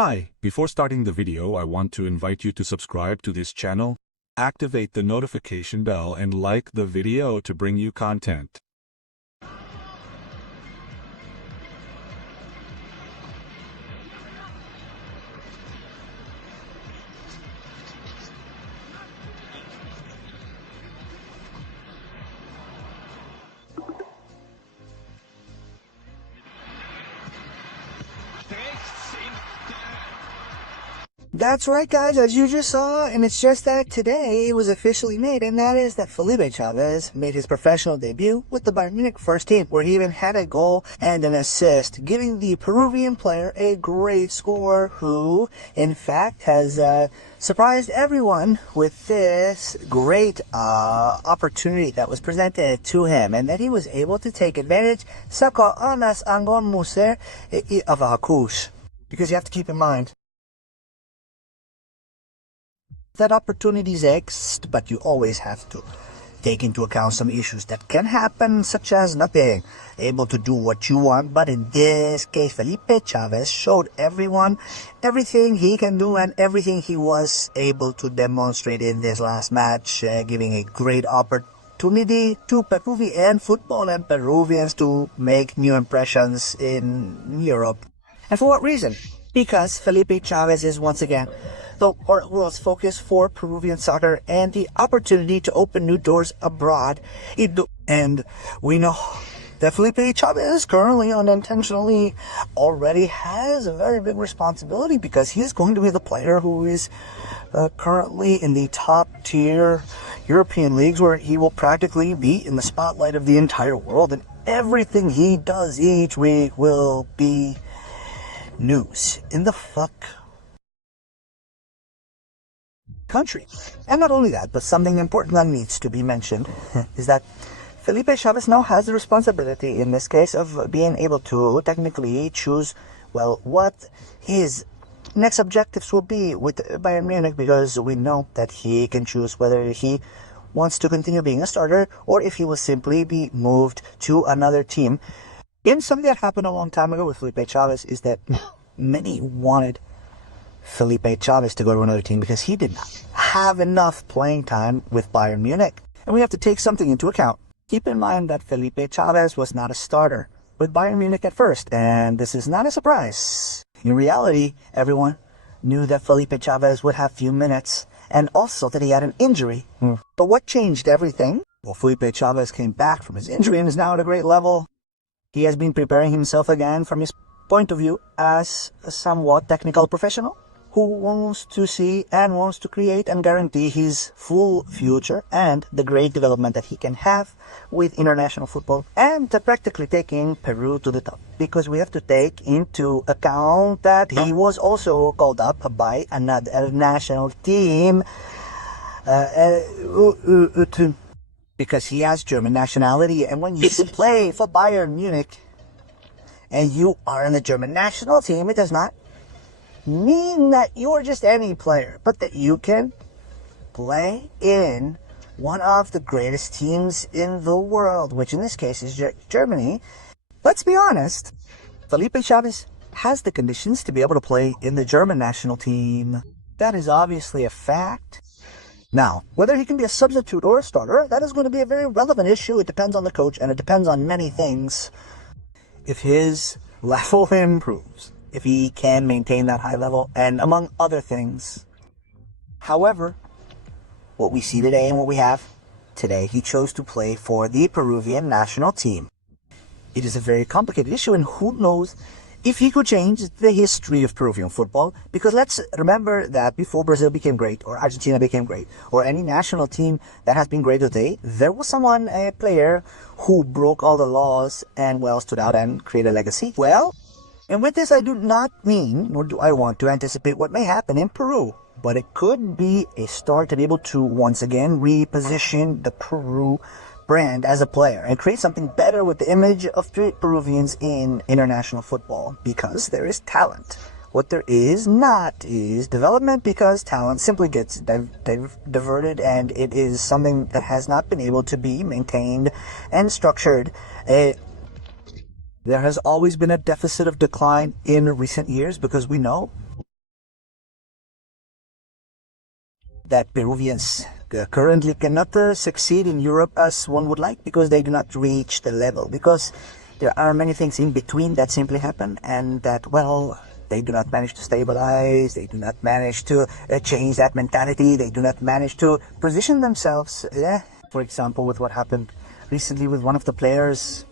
Hi, before starting the video, I want to invite you to subscribe to this channel, activate the notification bell and like the video to bring you content. That's right, guys, as you just saw, and it's just that today it was officially made, and that is that Felipe Chávez made his professional debut with the Bayern Munich first team, where he even had a goal and an assist, giving the Peruvian player a great score, who, in fact, has surprised everyone with this great opportunity that was presented to him, and that he was able to take advantage. Saka anas angon muser of akush, because you have to keep in mind that opportunities exist, but you always have to take into account some issues that can happen, such as not being able to do what you want. But in this case, Felipe Chávez showed everyone everything he can do and everything he was able to demonstrate in this last match, giving a great opportunity to Peruvian football and Peruvians to make new impressions in Europe. And for what reason? Because Felipe Chávez is once again the world's focus for Peruvian soccer and the opportunity to open new doors abroad. And we know that Felipe Chávez currently unintentionally already has a very big responsibility, because he is going to be the player who is currently in the top tier European leagues, where he will practically be in the spotlight of the entire world, and everything he does each week will be news in the country. And not only that, but something important that needs to be mentioned is that Felipe Chávez now has the responsibility, in this case, of being able to technically choose, well, what his next objectives will be with Bayern Munich, because we know that he can choose whether he wants to continue being a starter or if he will simply be moved to another team. And something that happened a long time ago with Felipe Chávez is that many wanted Felipe Chávez to go to another team because he did not have enough playing time with Bayern Munich. And we have to take something into account. Keep in mind that Felipe Chávez was not a starter with Bayern Munich at first, and this is not a surprise. In reality, everyone knew that Felipe Chávez would have few minutes, and also that he had an injury. But what changed everything? Well, Felipe Chávez came back from his injury and is now at a great level. He has been preparing himself again from his point of view as a somewhat technical professional who wants to see and wants to create and guarantee his full future and the great development that he can have with international football, and practically taking Peru to the top. Because we have to take into account that he was also called up by another national team because he has German nationality. And when you play for Bayern Munich and you are in the German national team, it does not mean that you're just any player, but that you can play in one of the greatest teams in the world, which in this case is Germany. Let's be honest, Felipe Chávez has the conditions to be able to play in the German national team. That is obviously a fact. Now, whether he can be a substitute or a starter, that is going to be a very relevant issue. It depends on the coach, and it depends on many things. If his level improves, if he can maintain that high level, and among other things. However, what we see today and what we have today, he chose to play for the Peruvian national team. It is a very complicated issue, and who knows if he could change the history of Peruvian football, because let's remember that before Brazil became great, or Argentina became great, or any national team that has been great today, there was someone, a player, who broke all the laws and, well, stood out and created a legacy. Well, and with this, I do not mean, nor do I want to anticipate what may happen in Peru, but it could be a start to be able to once again reposition the Peru brand as a player and create something better with the image of Peruvians in international football, because there is talent. What there is not is development, because talent simply gets diverted, and it is something that has not been able to be maintained and structured. There has always been a deficit of decline in recent years, because we know that Peruvians currently cannot succeed in Europe as one would like, because they do not reach the level, because there are many things in between that simply happen, and that, well, they do not manage to stabilize, they do not manage to change that mentality, they do not manage to position themselves. For example, with what happened recently with one of the players,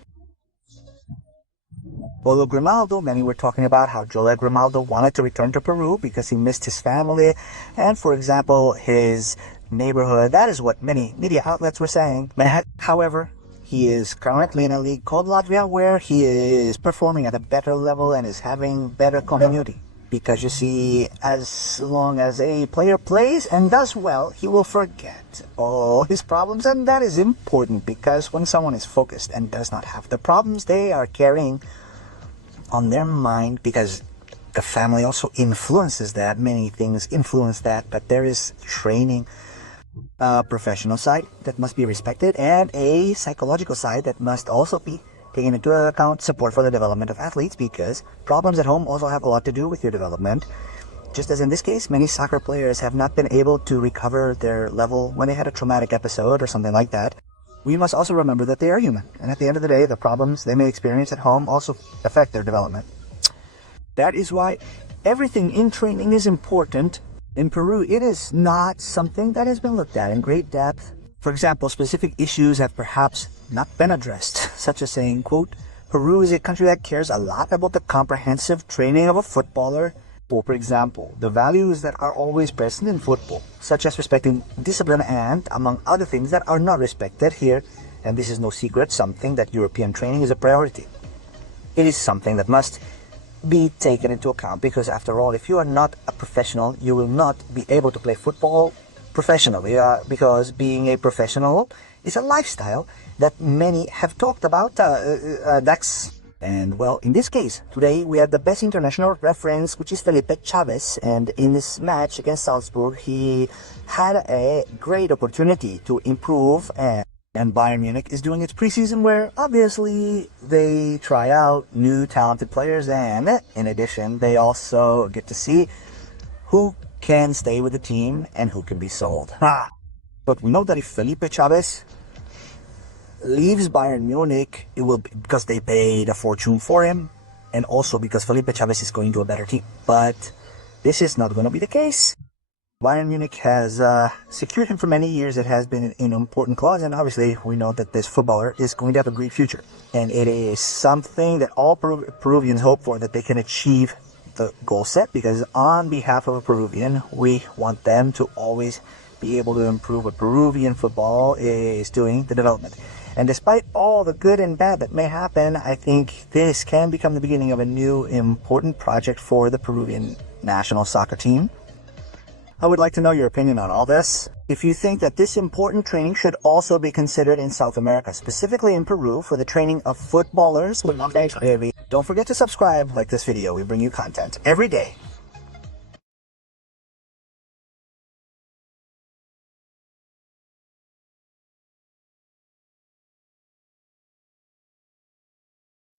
Paulo Grimaldo. Many were talking about how Joel Grimaldo wanted to return to Peru because he missed his family and, for example, his neighborhood. That is what many media outlets were saying. However, he is currently in a league called Latvia, where he is performing at a better level and is having better continuity. Because you see, as long as a player plays and does well, he will forget all his problems, and that is important, because when someone is focused and does not have the problems they are carrying on their mind, because the family also influences that, many things influence that, but there is training, a professional side that must be respected, and a psychological side that must also be taking into account, support for the development of athletes, because problems at home also have a lot to do with your development. Just as in this case, many soccer players have not been able to recover their level when they had a traumatic episode or something like that. We must also remember that they are human, and at the end of the day, the problems they may experience at home also affect their development. That is why everything in training is important. In Peru, it is not something that has been looked at in great depth. For example, specific issues have perhaps not been addressed, such as saying, quote, Peru is a country that cares a lot about the comprehensive training of a footballer. Or, for example, the values that are always present in football, such as respecting discipline and, among other things, that are not respected here. And this is no secret, something that European training is a priority. It is something that must be taken into account, because after all, if you are not a professional, you will not be able to play football professionally, because being a professional is a lifestyle that many have talked about. And well, in this case, today we have the best international reference, which is Felipe Chávez, and in this match against Salzburg, he had a great opportunity to improve, and Bayern Munich is doing its preseason, where obviously they try out new talented players, and in addition, they also get to see who can stay with the team and who can be sold. But we know that if Felipe Chávez leaves Bayern Munich, it will be because they paid a fortune for him, and also because Felipe Chávez is going to a better team. But this is not going to be the case. Bayern Munich has secured him for many years. It has been an important clause, and obviously we know that this footballer is going to have a great future. And it is something that all Peruvians hope for, that they can achieve the goal set, because on behalf of a Peruvian, we want them to always be able to improve what Peruvian football is doing, the development. And despite all the good and bad that may happen, I think this can become the beginning of a new important project for the Peruvian national soccer team. I would like to know your opinion on all this. If you think that this important training should also be considered in South America, specifically in Peru, for the training of footballers, don't forget to subscribe, like this video. We bring you content every day.